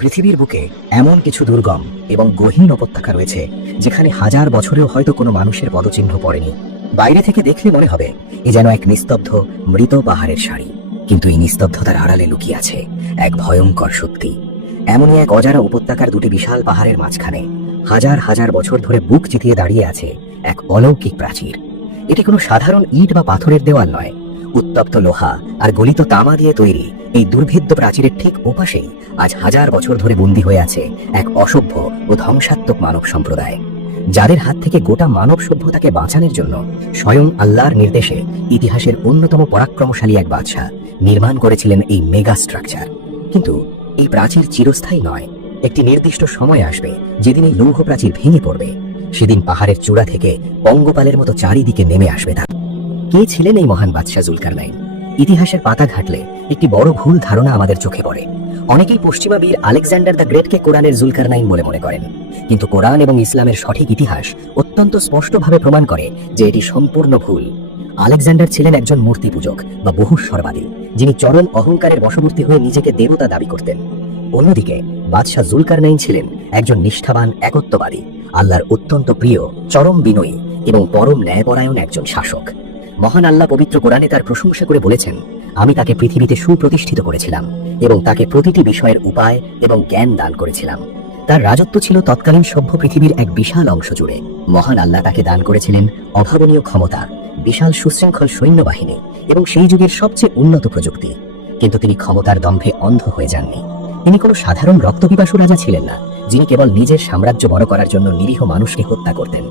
পৃথিবীর বুকে এমন কিছু দুর্গম এবং গহীন উপত্যকা রয়েছে যেখানে হাজার বছরেও হয়তো কোনো মানুষের পদচিহ্ন পড়েনি। বাইরে থেকে দেখলে মনে হবে এ যেন এক নিস্তব্ধ মৃত পাহাড়ের সারি, কিন্তু এই নিস্তব্ধতার আড়ালে লুকিয়ে আছে এক ভয়ঙ্কর সত্যি। এমনই এক অজানা উপত্যকার দুটি বিশাল পাহাড়ের মাঝখানে হাজার হাজার বছর ধরে বুক চিতিয়ে দাঁড়িয়ে আছে এক অলৌকিক প্রাচীর। এটি কোনো সাধারণ ইট বা পাথরের দেওয়াল নয়, উত্তপ্ত লোহা আর গলিত তামা দিয়ে তৈরি এই দুর্ভেদ্য প্রাচীরের ঠিক ওপাশেই আজ হাজার বছর ধরে বন্দী হয়ে আছে এক অসভ্য ও ধ্বংসাত্মক মানব সম্প্রদায়, যাদের হাত থেকে গোটা মানব সভ্যতাকে বাঁচানোর জন্য স্বয়ং আল্লাহর নির্দেশে ইতিহাসের অন্যতম পরাক্রমশালী এক বাদশাহ নির্মাণ করেছিলেন এই মেগা স্ট্রাকচার। কিন্তু এই প্রাচীর চিরস্থায়ী নয়। একটি নির্দিষ্ট সময় আসবে যেদিন এই লৌহ প্রাচীর ভেঙে পড়বে। সেদিন পাহাড়ের চূড়া থেকে পঙ্গপালের মতো চারিদিকে নেমে আসবে তা। কে ছিলেন এই মহান বাদশাহ জুলকারনাইন? ইতিহাসের পাতা ঘাটলে একটি বড় ভুল ধারণা আমাদের চোখে পড়ে। অনেকেই পশ্চিমা বীর আলেকজান্ডার দ্য গ্রেটকে কোরআনের জুলকারনাইন বলে মনে করেন, কিন্তু কোরআন এবং ইসলামের সঠিক ইতিহাস অত্যন্ত স্পষ্টভাবে প্রমাণ করে যে এটি সম্পূর্ণ ভুল। আলেকজান্ডার ছিলেন একজন মূর্তি পূজক বা বহুস্বরবাদী, যিনি চরম অহংকারের বশবর্তী হয়ে নিজেকে দেবতা দাবি করতেন। অন্যদিকে বাদশাহ জুলকারনাইন ছিলেন একজন নিষ্ঠাবান একত্ববাদী, আল্লাহর অত্যন্ত প্রিয়, চরম বিনয়ী এবং পরম ন্যায়পরায়ণ একজন শাসক। মহান আল্লাহ পবিত্র কোরআনে তার প্রশংসা করে বলেছেন, আমি তাকে পৃথিবীতে সুপ্রতিষ্ঠিত করেছিলাম এবং তাকে প্রতিটি বিষয়ের উপায় এবং জ্ঞান দান করেছিলাম। তার রাজত্ব ছিল তৎকালীন সভ্য পৃথিবীর এক বিশাল অংশ জুড়ে। মহান আল্লাহ তাকে দান করেছিলেন অভাবনীয় ক্ষমতা, বিশাল সুশৃঙ্খল সৈন্যবাহিনী এবং সেই যুগের সবচেয়ে উন্নত প্রযুক্তি। কিন্তু তিনি ক্ষমতার দম্ভে অন্ধ হয়ে যাননি। তিনি কোনো সাধারণ রক্তপিপাসু রাজা ছিলেন না, যিনি কেবল নিজের সাম্রাজ্য বড় করার জন্য নিরীহ মানুষকে হত্যা করতেন।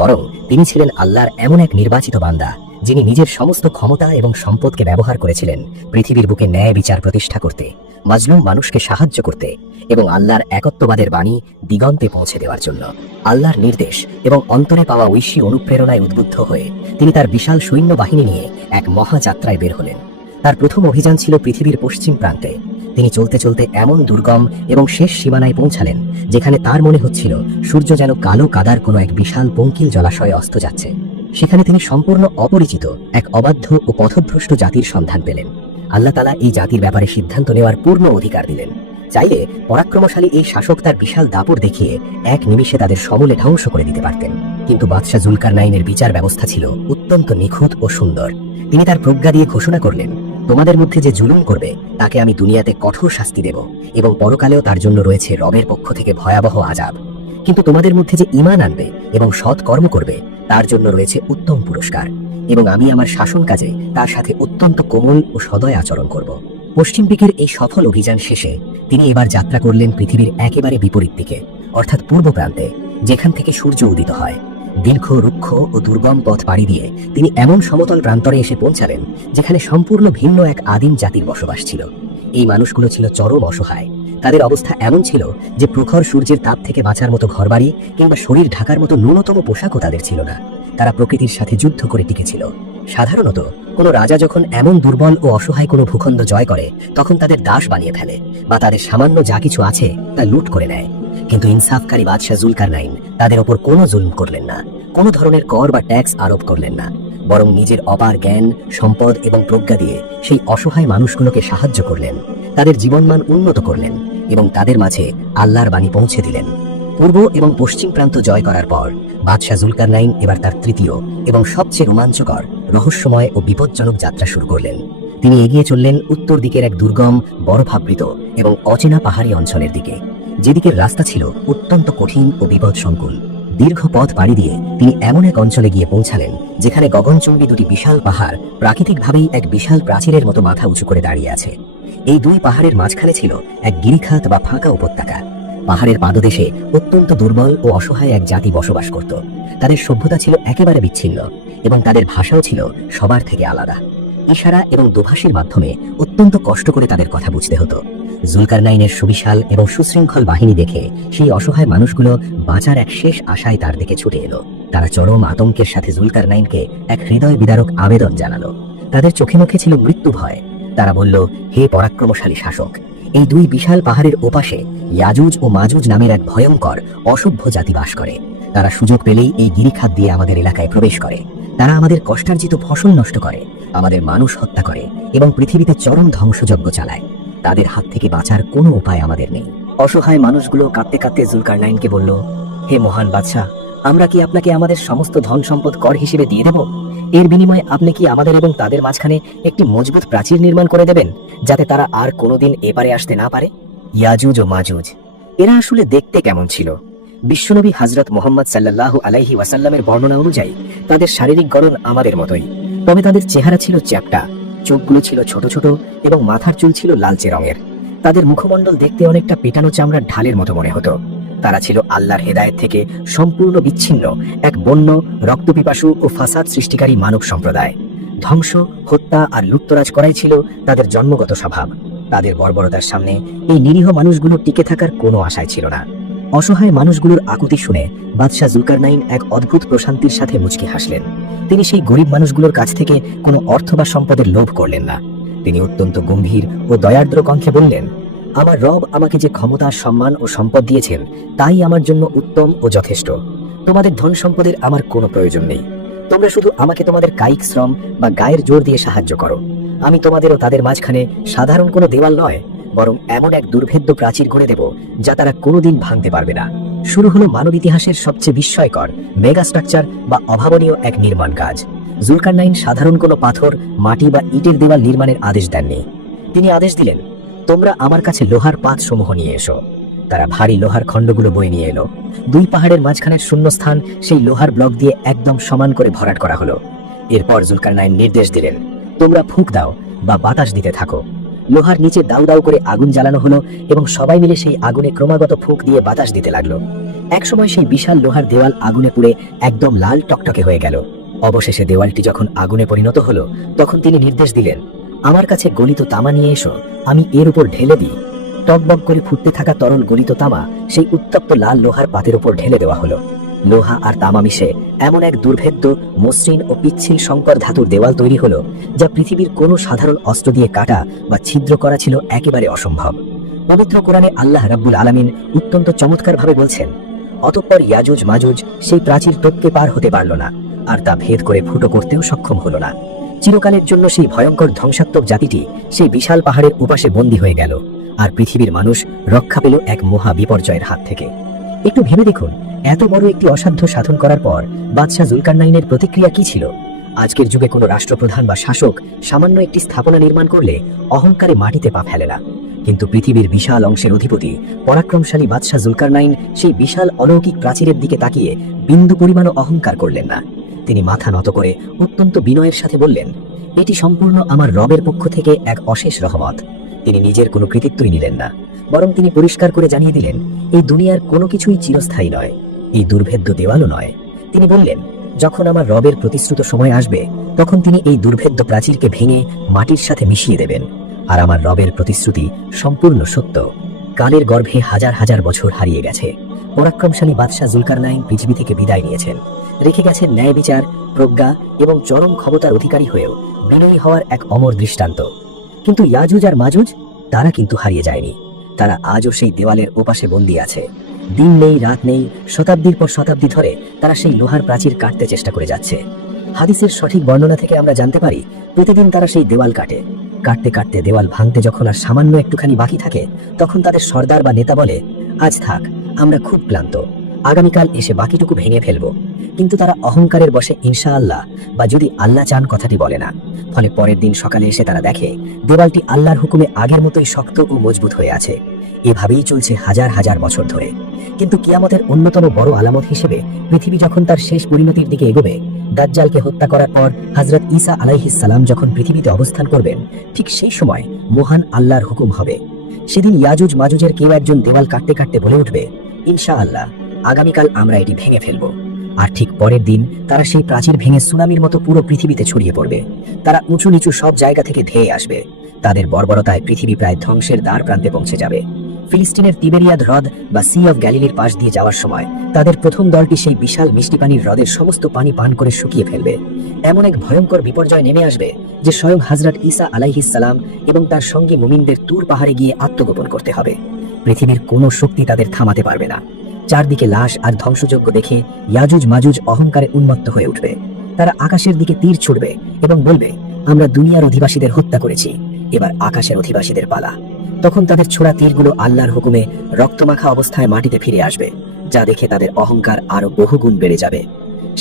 বরং তিনি ছিলেন আল্লাহর এমন এক নির্বাচিত বান্দা, যিনি নিজের সমস্ত ক্ষমতা এবং সম্পদকে ব্যবহার করেছিলেন পৃথিবীর বুকে ন্যায় বিচার প্রতিষ্ঠা করতে, মাজলুম মানুষকে সাহায্য করতে এবং আল্লাহর একত্ববাদের বাণী দিগন্তে পৌঁছে দেওয়ার জন্য। আল্লাহর নির্দেশ এবং অন্তরে পাওয়া ঐশী অনুপ্রেরণায় উদ্বুদ্ধ হয়ে তিনি তার বিশাল সৈন্যবাহিনী নিয়ে এক মহাযাত্রায় বের হলেন। তার প্রথম অভিযান ছিল পৃথিবীর পশ্চিম প্রান্তে। তিনি চলতে চলতে এমন দুর্গম এবং শেষ সীমানায় পৌঁছালেন যেখানে তার মনে হচ্ছিল সূর্য যেন কালো কাদার কোনো এক বিশাল পঙ্কিল জলাশয়ে অস্ত যাচ্ছে। সেখানে তিনি সম্পূর্ণ অপরিচিত এক অবাধ্য ও পথভ্রষ্ট জাতির সন্ধান পেলেন। আল্লাহ তাআলা এই জাতির ব্যাপারে সিদ্ধান্ত নেওয়ার পূর্ণ অধিকার দিলেন। চাইলে পরাক্রমশালী এই শাসক তার বিশাল দাপট দেখিয়ে এক নিমিষে তাদের সমূলে ধ্বংস করে দিতে পারতেন, কিন্তু বাদশাহ জুলকারনাইনের বিচার ব্যবস্থা ছিল অত্যন্ত নিখুঁত ও সুন্দর। তিনি তার প্রজ্ঞা দিয়ে ঘোষণা করলেন, তোমাদের মধ্যে যে জুলুম করবে তাকে আমি দুনিয়াতে কঠোর শাস্তি দেব এবং পরকালেও তার জন্য রয়েছে রবের পক্ষ থেকে ভয়াবহ আযাব। কিন্তু তোমাদের মধ্যে যে ঈমান আনবে এবং সৎ কর্ম করবে তার জন্য রয়েছে উত্তম পুরস্কার, এবং আমি আমার শাসন কাজে তার সাথে অত্যন্ত কোমল ও সদয় আচরণ করব। পশ্চিম দিকের এই সফল অভিযান শেষে তিনি এবার যাত্রা করলেন পৃথিবীর একেবারে বিপরীত দিকে, অর্থাৎ পূর্ব প্রান্তে, যেখান থেকে সূর্য উদিত হয়। দীর্ঘ রুক্ষ ও দুর্গম পথ পাড়ি দিয়ে তিনি এমন সমতল প্রান্তরে এসে পৌঁছালেন যেখানে সম্পূর্ণ ভিন্ন এক আদিম জাতির বসবাস ছিল। এই মানুষগুলো ছিল চরম অসহায়। তাদের অবস্থা এমন ছিল যে প্রখর সূর্যের তাপ থেকে বাঁচার মতো ঘরবাড়ি কিংবা শরীর ঢাকার মতো ন্যূনতম পোশাকও তাদের ছিল না। তারা প্রকৃতির সাথে যুদ্ধ করে টিকেছিল। সাধারণত কোনো রাজা যখন এমন দুর্বল ও অসহায় কোনো ভূখণ্ড জয় করে তখন তাদের দাস বানিয়ে ফেলে বা তাদের সামান্য যা কিছু আছে তা লুট করে নেয়। কিন্তু ইনসাফকারী বাদশাহ জুলকারনাইন তাদের ওপর কোনো জুলুম করলেন না, কোনো ধরনের কর বা ট্যাক্স আরোপ করলেন না, বরং নিজের অপার জ্ঞান, সম্পদ এবং প্রজ্ঞা দিয়ে সেই অসহায় মানুষগুলোকে সাহায্য করলেন, তাদের জীবনমান উন্নত করলেন এবং তাদের মাঝে আল্লাহর বাণী পৌঁছে দিলেন। পূর্ব এবং পশ্চিম প্রান্ত জয় করার পর বাদশাহ জুলকারনাইন এবার তার তৃতীয় এবং সবচেয়ে রোমাঞ্চকর, রহস্যময় ও বিপজ্জনক যাত্রা শুরু করলেন। তিনি এগিয়ে চললেন উত্তর দিকের এক দুর্গম, বরফাবৃত এবং অচেনা পাহাড়ি অঞ্চলের দিকে, যেদিকের রাস্তা ছিল অত্যন্ত কঠিন ও বিপদসংকুল। দীর্ঘ পথ পাড়ি দিয়ে তিনি এমন এক অঞ্চলে গিয়ে পৌঁছালেন যেখানে গগনচুম্বী দুটি বিশাল পাহাড় প্রাকৃতিকভাবেই এক বিশাল প্রাচীরের মতো মাথা উঁচু করে দাঁড়িয়ে আছে। এই দুই পাহাড়ের মাঝখানে ছিল এক গিরিখাত বা ফাঁকা উপত্যকা। পাহাড়ের পাদদেশে অত্যন্ত দুর্বল ও অসহায় এক জাতি বসবাস করত। তাদের সভ্যতা ছিল একেবারে বিচ্ছিন্ন এবং তাদের ভাষাও ছিল সবার থেকে আলাদা। ইশারা এবং দোভাষীর মাধ্যমে অত্যন্ত কষ্ট করে তাদের কথা বুঝতে হতো। জুলকারনাইনের সুবিশাল এবং সুশৃঙ্খল বাহিনী দেখে সেই অসহায় মানুষগুলো বাঁচার এক শেষ আশায় তার দিকে ছুটে এলো। তারা চরম আতঙ্কের সাথে জুলকারনাইনকে এক হৃদয় বিদারক আবেদন জানালো। তাদের চোখে মুখে ছিল মৃত্যু ভয়। তারা বলল, হে পরাক্রমশালী শাসক, এই দুই বিশাল পাহাড়ের ওপাশে ইয়াজুজ ও মাজুজ নামের এক ভয়ঙ্কর অসভ্য জাতি বাস করে। তারা সুযোগ পেলেই এই গিরিখাত দিয়ে আমাদের এলাকায় প্রবেশ করে। তারা আমাদের কষ্টার্জিত ফসল নষ্ট করে, আমাদের মানুষ হত্যা করে এবং পৃথিবীতে চরম ধ্বংসযজ্ঞ চালায়। তাদের হাত থেকে বাঁচার কোনো উপায় আমাদের নেই। অসহায় মানুষগুলো কাঁদতে কাঁদতে জুলকারনাইনকে বলল, হে মহান বাদশাহ, আমরা কি আপনাকে আমাদের সমস্ত ধন সম্পদ কর হিসেবে দিয়ে দেব? এর বিনিময়ে আপনি কি আমাদের এবং তাদের মাঝখানে একটি মজবুত প্রাচীর নির্মাণ করে দেবেন, যাতে তারা আর কোনোদিন এপারে আসতে না পারে? ইয়াজুজ ও মাজুজ এরা আসলে দেখতে কেমন ছিল? বিশ্বনবী হযরত মুহাম্মদ সাল্লাল্লাহু আলাইহি ওয়াসাল্লামের বর্ণনা অনুযায়ী তাদের শারীরিক গঠন আমাদের মতোই, তবে তাদের চেহারা ছিল চ্যাপ্টা, চোখগুলো ছিল ছোট ছোট এবং মাথার চুল ছিল লালচে রঙের। তাদের মুখমণ্ডল দেখতে অনেকটা পেটানো চামড়ার ঢালের মতো মনে হতো। তারা ছিল আল্লাহর হেদায়েত থেকে সম্পূর্ণ বিচ্ছিন্ন এক বন্য, রক্তপিপাসু ও ফাসাদ সৃষ্টিকারী মানব সম্প্রদায়। ধ্বংস, হত্যা আর লুটতরাজ করাই ছিল তাদের জন্মগত স্বভাব। তাদের বর্বরতার সামনে এই নিরীহ মানুষগুলো টিকে থাকার কোনো আশায় ছিল না। অসহায় মানুষগুলোর আকুতি শুনে বাদশাহ জুলকারনাইন এক অদ্ভুত প্রশান্তির সাথে মুচকি হাসলেন। তিনি সেই গরিব মানুষগুলোর কাছ থেকে কোনো অর্থ বা সম্পদের লোভ করলেন না। তিনি অত্যন্ত গম্ভীর ও দয়ার্দ্র কণ্ঠে বললেন, আমার রব আমাকে যে ক্ষমতা, সম্মান ও সম্পদ দিয়েছেন তাই আমার জন্য উত্তম ও যথেষ্ট। তোমাদের ধন সম্পদের আমার কোনো প্রয়োজন নেই। তোমরা শুধু আমাকে তোমাদের কায়িক শ্রম বা গায়ের জোর দিয়ে সাহায্য করো। আমি তোমাদের ও তাদের মাঝখানে সাধারণ কোনো দেওয়াল নয়, বরং এমন এক দুর্ভেদ্য প্রাচীর গড়ে দেব যা তারা কোনোদিন ভাঙতে পারবে না। শুরু হলো মানব ইতিহাসের সবচেয়ে বিস্ময়কর মেগা স্ট্রাকচার বা অভাবনীয় এক নির্মাণ কাজ। জুলকারনাইন সাধারণ কোনো পাথর, মাটি বা ইটের দেওয়াল নির্মাণের আদেশ দেননি। তিনি আদেশ দিলেন, তোমরা আমার কাছে লোহার পাতসমূহ নিয়ে এসো। তারা ভারী লোহার খণ্ডগুলো বয়ে নিয়ে এলো। দুই পাহাড়ের মাঝখানের শূন্যস্থান সেই লোহার ব্লক দিয়ে একদম সমান করে ভরাট করা হলো। এরপর জুলকারনাইন নির্দেশ দিলেন, তোমরা ফুঁক দাও বা বাতাস দিতে থাকো। লোহার নিচে দাউ দাউ করে আগুন জ্বালানো হলো এবং সবাই মিলে সেই আগুনে ক্রমাগত ফুঁক দিয়ে বাতাস দিতে লাগলো। একসময় সেই বিশাল লোহার দেওয়াল আগুনে পুড়ে একদম লাল টকটকে হয়ে গেল। অবশেষে দেওয়ালটি যখন আগুনে পরিণত হলো, তখন তিনি নির্দেশ দিলেন, আমার কাছে গলিত তামা নিয়ে এসো, আমি এর উপর ঢেলে দিই। টকবক করে ফুটতে থাকা তরল গলিত তামা সেই উত্তপ্ত লাল লোহার পাতের উপর ঢেলে দেওয়া হলো। লোহা আর তামা মিশে এমন এক দুর্ভেদ্য, মসৃণ ও পিচ্ছিল সংকর ধাতুর দেওয়াল তৈরি হলো, যা পৃথিবীর কোনো সাধারণ অস্ত্র দিয়ে কাটা বা ছিদ্র করা ছিল একেবারে অসম্ভব। পবিত্র কোরআনে আল্লাহ রাব্বুল আলামিন অত্যন্ত চমৎকারভাবে বলছেন, অতঃপর ইয়াজুজ মাজুজ সেই প্রাচীর টপকে পার হতে পারল না, আর তা ভেদ করে ফুটো করতেও সক্ষম হলো না। চিরকালের জন্য সেই ভয়ঙ্কর ধ্বংসাত্মক জাতিটি সেই বিশাল পাহাড়ের উপাসে বন্দী হয়ে গেল, আর পৃথিবীর মানুষ রক্ষা পেল এক মহা বিপর্যয়ের হাত থেকে। একটু ভেবে দেখুন, এত বড় একটি অসাধ্য সাধন করার পর বাদশাহ জুলকারনাইনের প্রতিক্রিয়া কি ছিল? আজকের যুগে কোনো রাষ্ট্রপ্রধান বা শাসক সামান্য একটি স্থাপনা নির্মাণ করলে অহংকারে মাটিতে পা ফেলে না, কিন্তু পৃথিবীর বিশাল অংশের অধিপতি পরাক্রমশালী বাদশাহ জুলকারনাইন সেই বিশাল অলৌকিক প্রাচীরের দিকে তাকিয়ে বিন্দু পরিমাণও অহংকার করলেন না। তিনি মাথা নত করে অত্যন্ত বিনয়ের সাথে বললেন, এটি সম্পূর্ণ আমার রবের পক্ষ থেকে এক অশেষ রহমত। তিনি নিজের কোনো কৃতিত্বই নিলেন না, বরং তিনি পরিষ্কার করে জানিয়ে দিলেন, এই দুনিয়ার কোনো কিছুই চিরস্থায়ী নয়, এই দুর্ভেদ্য দেওয়ালও নয়। তিনি বললেন, যখন আমার রবের প্রতিশ্রুত সময় আসবে, তখন তিনি এই দুর্ভেদ্য প্রাচীরকে ভেঙে মাটির সাথে মিশিয়ে দেবেন। আর আমার রবের প্রতিশ্রুতি সম্পূর্ণ সত্য। কালের গর্ভে হাজার হাজার বছর হারিয়ে গেছে। পরাক্রমশালী বাদশাহ জুলকারনাইন পৃথিবী থেকে বিদায় নিয়েছেন, রেখে গেছেন ন্যায় বিচার, প্রজ্ঞা এবং চরম ক্ষমতার অধিকারী হয়েও বিনয়ী হওয়ার এক অমর দৃষ্টান্ত। কিন্তু ইয়াজুজ আর মাজুজ, তারা কিন্তু হারিয়ে যায়নি। তারা আজও সেই দেওয়ালের ওপাশে বন্দী আছে। দিন নেই, রাত নেই, শতাব্দীর পর শতাব্দী ধরে তারা সেই লোহার প্রাচীর কাটতে চেষ্টা করে যাচ্ছে। হাদিসের সঠিক বর্ণনা থেকে আমরা জানতে পারি, প্রতিদিন তারা সেই দেওয়াল কাটে। কাটতে কাটতে দেওয়াল ভাঙতে যখন আর সামান্য একটুখানি বাকি থাকে, তখন তাদের সর্দার বা নেতা বলে, আজ থাক, আমরা খুব ক্লান্ত, আগামীকাল এসে বাকিটুকু ভেঙে ফেলবো। কিন্তু তারা অহংকারের বশে ইনশাআল্লাহ বা যদি আল্লাহ চান কথাটি বলে না। ফলে পরের দিন সকালে এসে তারা দেখে দেওয়ালটি আল্লাহর হুকুমে আগের মতোই শক্ত ও মজবুত হয়ে আছে। এভাবেই চলছে হাজার হাজার বছর ধরে। কিন্তু কিয়ামতের অন্যতম বড় আলামত হিসেবে পৃথিবী যখন তার শেষ পরিণতির দিকে এগোবে, দাজ্জালকে হত্যা করার পর হযরত ঈসা আলাইহিস সালাম যখন পৃথিবীতে অবস্থান করবেন, ঠিক সেই সময় মহান আল্লাহর হুকুম হবে। সেদিন ইয়াজুজ মাজুজের কেউ একজন দেওয়াল কাটতে কাটতে বলে উঠবে, ইনশাআল্লাহ আগামীকাল আমরা এটি ভেঙে ফেলবো। আর ঠিক পরের দিন তারা সেই প্রাচীর ভেঙে সুনামির মতো পুরো পৃথিবীতে ছড়িয়ে পড়বে। তারা উঁচু নিচু সব জায়গা থেকে ধেয়ে আসবে। তাদের বর্বরতায় পৃথিবী প্রায় ধ্বংসের দ্বার প্রান্তে পৌঁছে যাবে। ফিলিস্তিনের তিবেরিয়াদ হ্রদ বা সি অফ গ্যালিলির পাশ দিয়ে যাওয়ার সময় তাদের প্রথম দলটি সেই বিশাল মিষ্টি পানির হ্রদের সমস্ত পানি পান করে শুকিয়ে ফেলবে। এমন এক ভয়ঙ্কর বিপর্যয় নেমে আসবে যে স্বয়ং হযরত ঈসা আলাইহিস সালাম এবং তার সঙ্গী মুমিনদের তুর পাহাড়ে গিয়ে আত্মগোপন করতে হবে। পৃথিবীর কোনো শক্তি তাদের থামাতে পারবে না। চারদিকে লাশ আর ধ্বংসযজ্ঞ দেখে ইয়াজুজ মাজুজ অহংকারে উন্মত্ত হয়ে উঠবে। তারা আকাশের দিকে তীর ছুড়বে এবং বলবে, আমরা দুনিয়ার অধিবাসীদের হত্যা করেছি, এবার আকাশের অধিবাসীদের পালা। তখন তাদের ছোড়া তীরগুলো আল্লাহর হুকুমে রক্তমাখা অবস্থায় মাটিতে ফিরে আসবে, যা দেখে তাদের অহংকার আরো বহুগুণ বেড়ে যাবে।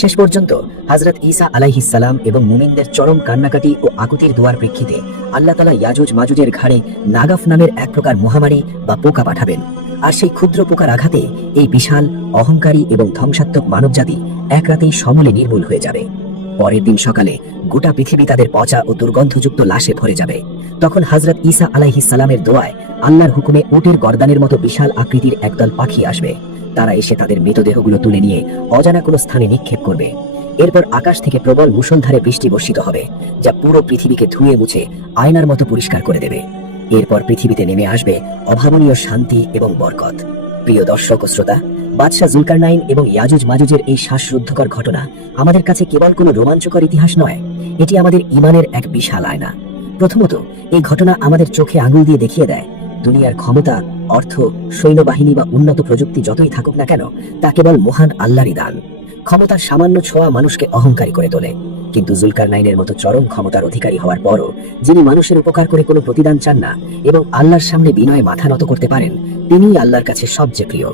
শেষ পর্যন্ত হযরত ঈসা আলাইহিস সালাম এবং মুমিনদের চরম কান্নাকাটি ও আকুতির দোয়ার প্রেক্ষিতে আল্লাহ তাআলা ইয়াজুজ মাজুজের ঘাড়ে নাগাফ নামের এক প্রকার মহামারী বা পোকা পাঠাবেন। আর সেই ক্ষুদ্র পোকার আঘাতে এই বিশাল, অহংকারী এবং ধ্বংসাত্মক মানবজাতি এক রাতেই সমূলে নির্মূল হয়ে যাবে। পরের দিন সকালে গোটা পৃথিবী তাদের পচা ও দুর্গন্ধযুক্ত লাশে ভরে যাবে। তখন হযরত ঈসা আলাইহিস সালামের দোয়ায় আল্লাহর হুকুমে উটের গর্দানের মতো বিশাল আকৃতির একদল পাখি আসবে। তারা এসে তাদের মৃতদেহগুলো তুলে নিয়ে অজানা কোনো স্থানে নিক্ষেপ করবে। এরপর আকাশ থেকে প্রবল মুষলধারে বৃষ্টি বর্ষিত হবে, যা পুরো পৃথিবীকে ধুয়ে মুছে আয়নার মতো পরিষ্কার করে দেবে। এরপর পৃথিবীতে নেমে আসবে অভাবনীয় শান্তি এবং বরকত। প্রিয় দর্শক ও শ্রোতা, বাদশাহ জুলকারনাইন এবং ইয়াজুজ মাজুজের এই শ্বাসরুদ্ধকর ঘটনা আমাদের কাছে কেবল কোনো রোমাঞ্চকর ইতিহাস নয়, এটি আমাদের ঈমানের এক বিশাল আয়না। প্রথমত, এই ঘটনা আমাদের চোখে আঙুল দিয়ে দেখিয়ে দেয়, দুনিয়ার ক্ষমতা, অর্থ, সৈন্যবাহিনী বা উন্নত প্রযুক্তি যতই থাকুক না কেন, তা কেবল মহান আল্লাহরই দান। ক্ষমতার সামান্য ছোঁয়া মানুষকে অহংকারী করে তোলে, কিন্তু জুলকারনাইনের মতো চরম ক্ষমতার অধিকারী হওয়ার পরও যিনি মানুষের উপকার করে কোনো প্রতিদান চান না এবং আল্লাহর সামনে বিনয়ে মাথা নত করতে পারেন, তিনিই আল্লাহর কাছে সবচেয়ে প্রিয়।